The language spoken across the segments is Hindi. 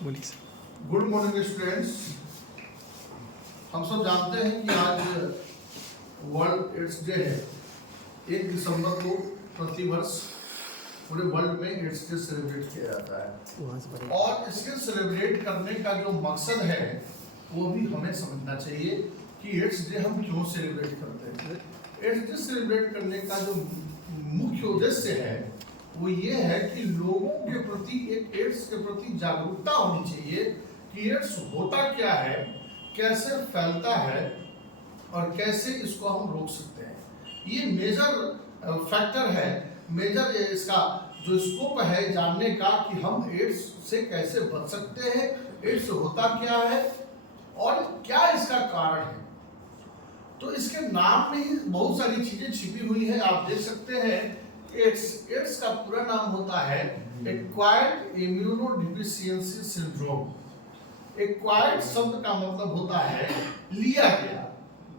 बोलिए सर। Good morning students. हम सब जानते हैं कि आज वर्ल्ड एड्स डे है। 1 दिसंबर को प्रतिवर्ष पूरे वर्ल्ड में एड्स डे सेलिब्रेट किया जाता है और इसके सेलिब्रेट करने का जो मकसद है वो भी हमें समझना चाहिए कि एड्स डे हम क्यों सेलिब्रेट करते हैं। एड्स डे सेलिब्रेट करने का जो मुख्य उद्देश्य है वो ये है कि लोगों के प्रति एक एड्स के प्रति जागरूकता होनी चाहिए कि एड्स होता क्या है, कैसे फैलता है और कैसे इसको हम रोक सकते हैं। ये मेजर फैक्टर है, मेजर इसका जो स्कोप है जानने का कि हम एड्स से कैसे बच सकते हैं, एड्स होता क्या है और क्या इसका कारण है। तो इसके नाम में ही बहुत सारी चीजें छिपी हुई है। आप देख सकते हैं एड्स का पूरा नाम होता है एक्वायर्ड इम्यूनोडेफिशिएंसी सिंड्रोम। एक्वायर्ड शब्द का मतलब होता है लिया गया।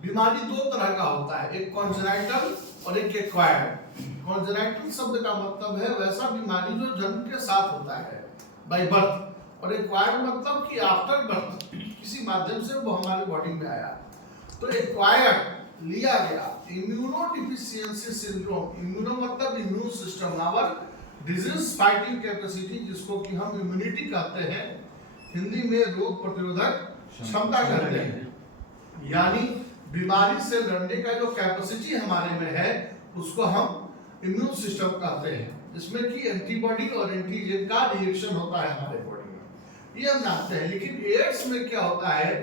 बीमारी 2 तरह का होता है, एक कॉन्जेनाइटल और एक एक्वायर्ड। कॉन्जेनाइटल शब्द का मतलब है वैसा बीमारी जो जन्म के साथ होता है बाय बर्थ, और एक्वायर्ड मतलब कि आफ्टर बर्थ किसी माध्यम से वो हमारे बॉडी में आया। तो एक्वायर्ड लिया गया इम्यूनोडेफिशिएंसी सिंड्रोम। इम्यूनो मतलब immune system, our disease fighting capacity, जिसको कि हम इम्यूनिटी कहते हैं, हिंदी में रोग प्रतिरोधक क्षमता कहते हैं। यानी बीमारी से लड़ने का जो कैपेसिटी हमारे में है उसको हम इम्यून सिस्टम कहते हैं, जिसमें कि एंटीबॉडी और एंटीजन का रिएक्शन होता है हमारे बॉडी में, ये हम जानते हैं। लेकिन एड्स में क्या होता है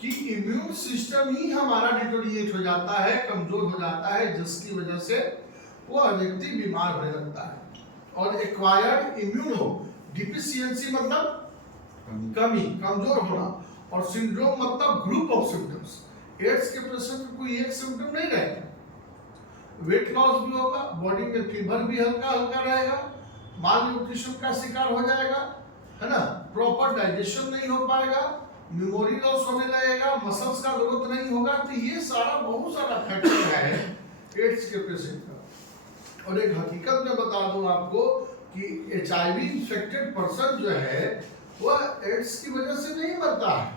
कि इम्यून सिस्टम ही हमारा डिटोरिएट हो जाता है, कमजोर हो जाता है, जिसकी वजह से वो व्यक्ति बीमार होने लगता है। और एक्वायर्ड इम्यूनो डिफिशियंसी मतलब कमी, कमजोर होना, और सिंड्रोम मतलब ग्रुप ऑफ सिम्टम्स। एड्स के पेशेंट में कोई एक सिम्टम नहीं रहेगा, वेट लॉस भी होगा, बॉडी में फीवर भी हल्का हल्का रहेगा, माल न्यूट्रिशन का शिकार हो जाएगा, है ना, प्रॉपर डाइजेशन नहीं हो पाएगा, मेमोरी लॉस होने लगेगा, मसल्स का ग्रोथ नहीं होगा। तो ये सारा बहुत सारा फैक्टर है एड्स के पेशेंट का। और एक हकीकत में बता दूं आपको कि HIV इन्फेक्टेड पर्सन जो है वह एड्स की वजह से नहीं मरता है।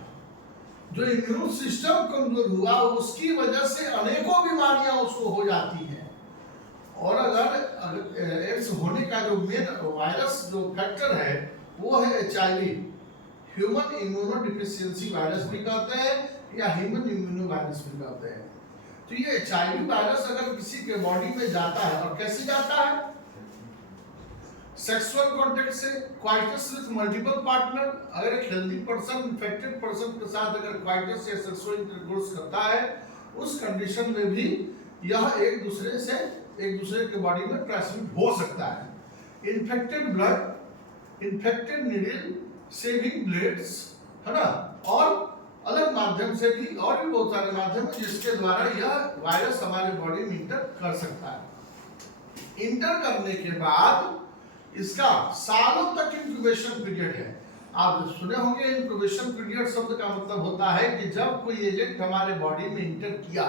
जो इम्यून सिस्टम कमजोर हुआ उसकी वजह से अनेकों बीमारियां उसको हो जाती हैं। और अगर एड्स होने का जो मेन वायरस जो फैक्टर है वो है HIV, ह्यूमन इम्यूनोडेफिशिएंसी वायरस भी कहते हैं या ह्यूमन इम्यूनो वायरस भी कहते हैं। तो ये HIV वायरस अगर किसी के बॉडी में जाता है, और कैसे जाता है, सेक्सुअल कांटेक्ट से, क्वाइटस विद मल्टीपल पार्टनर। अगर एक हेल्दी पर्सन इन्फेक्टेड पर्सन के साथ अगर क्वाइटस या सेक्सुअल इंटरकोर्स करता है, उस कंडीशन में भी यह एक दूसरे के बॉडी में ट्रांसमिट हो सकता है। Infected blood, infected needle, saving blades, है ना, और अलग माध्यम से भी, और भी बहुत सारे माध्यम है जिसके द्वारा यह वायरस हमारे बॉडी में इंटर कर सकता है। इंटर करने के बाद इसका सालों तक इंक्यूबेशन पीरियड है। आप सुने होंगे इंक्यूबेशन पीरियड शब्द का मतलब होता है कि जब कोई एजेंट हमारे बॉडी में इंटर किया,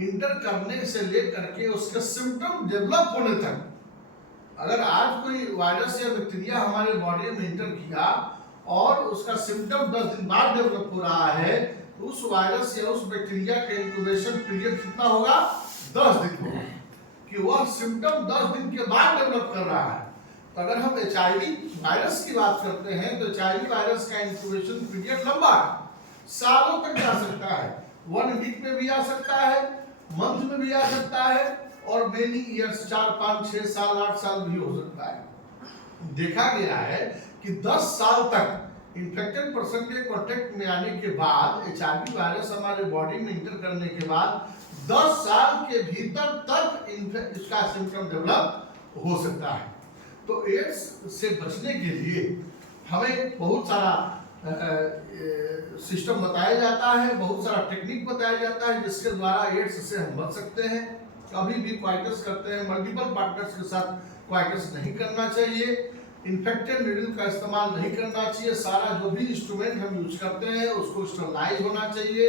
इंटर करने से लेकर के उसके सिम्टम डेवलप होने तक, अगर आज कोई वायरस या बैक्टीरिया हमारे बॉडी में इंटर किया और उसका सिम्टम 10 दिन बाद डेवलप हो रहा है, तो उस वायरस या उस बैक्टीरिया का इंक्यूबेशन पीरियड कितना होगा, 10 दिन होगा, कि वह सिम्टम 10 दिन के बाद डेवलप कर रहा है। तो अगर हम HIV वायरस की बात करते हैं तो HIV वायरस का इंक्यूबेशन पीरियड लंबा है, सालों तक जा सकता है। 1 वीक में भी आ सकता है, मंथ में भी आ सकता है, और मेनी ईयर्स 4, 5, 6 साल, 8 साल भी हो सकता है। देखा गया है कि 10 साल तक इन्फेक्टेड पर्सन के कांटेक्ट में आने के बाद, HIV वायरस हमारे बॉडी में इंटर करने के बाद 10 साल के भीतर तक इसका सिम्टम डेवलप हो सकता है। तो एड्स से बचने के लिए हमें बहुत सारा सिस्टम बताया जाता है, बहुत सारा टेक्निक बताया जाता है जिसके द्वारा एड्स से हम बच सकते हैं। कभी भी क्वाइटस करते हैं, मल्टीपल पार्टनर्स के साथ क्वाइटस नहीं करना चाहिए, इन्फेक्टेड नीडल का इस्तेमाल नहीं करना चाहिए, सारा जो भी इंस्ट्रूमेंट हम यूज करते हैं उसको स्टरलाइज होना चाहिए,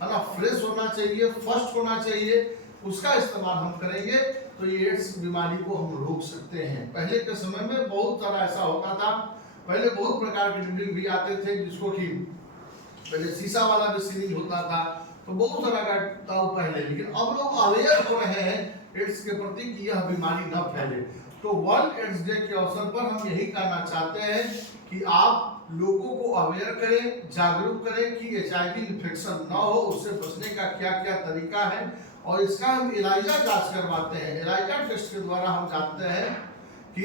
है ना, फ्रेश होना चाहिए, फर्स्ट होना चाहिए, उसका इस्तेमाल हम करेंगे तो ये एड्स बीमारी को हम रोक सकते हैं। पहले के समय में बहुत सारा ऐसा होता था, पहले बहुत प्रकार के नीडल भी आते थे, जिसको कि पहले शीशा वाला भी सीलिंग होता था, तो बहुत सारा का पहले, लेकिन अब लोग अवेयर हो रहे हैं एड्स के प्रति कि यह बीमारी न फैले। तो वर्ल्ड एड्स डे के अवसर पर हम यही कहना चाहते हैं कि आप लोगों को अवेयर करें, जागरूक करें कि HIV इन्फेक्शन ना हो, उससे बचने का क्या क्या तरीका है, और इसका हम ELISA जांच करवाते हैं। ELISA टेस्ट के द्वारा हम जानते हैं कि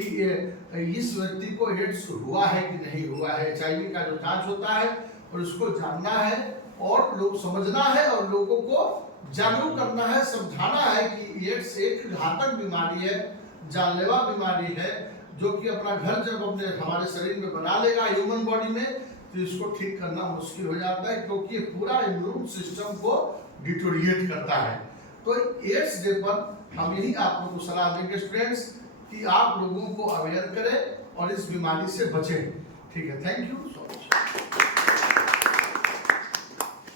इस व्यक्ति को एड्स हुआ है कि नहीं हुआ है। HIV का जो जांच होता है और उसको जानना है और लोग समझना है और लोगों को जागरूक करना है, समझाना है कि एड्स एक घातक बीमारी है, जानलेवा बीमारी है, जो कि अपना घर जब अपने हमारे शरीर में बना लेगा ह्यूमन बॉडी में, तो इसको ठीक करना मुश्किल हो जाता है, क्योंकि ये पूरा इम्यून सिस्टम को डिटोरिएट करता है। तो एड्स डे पर हम यही आप लोगों को सलाह देंगे स्टूडेंट्स कि आप लोगों को अवेयर करें और इस बीमारी से बचें। ठीक है, थैंक यू।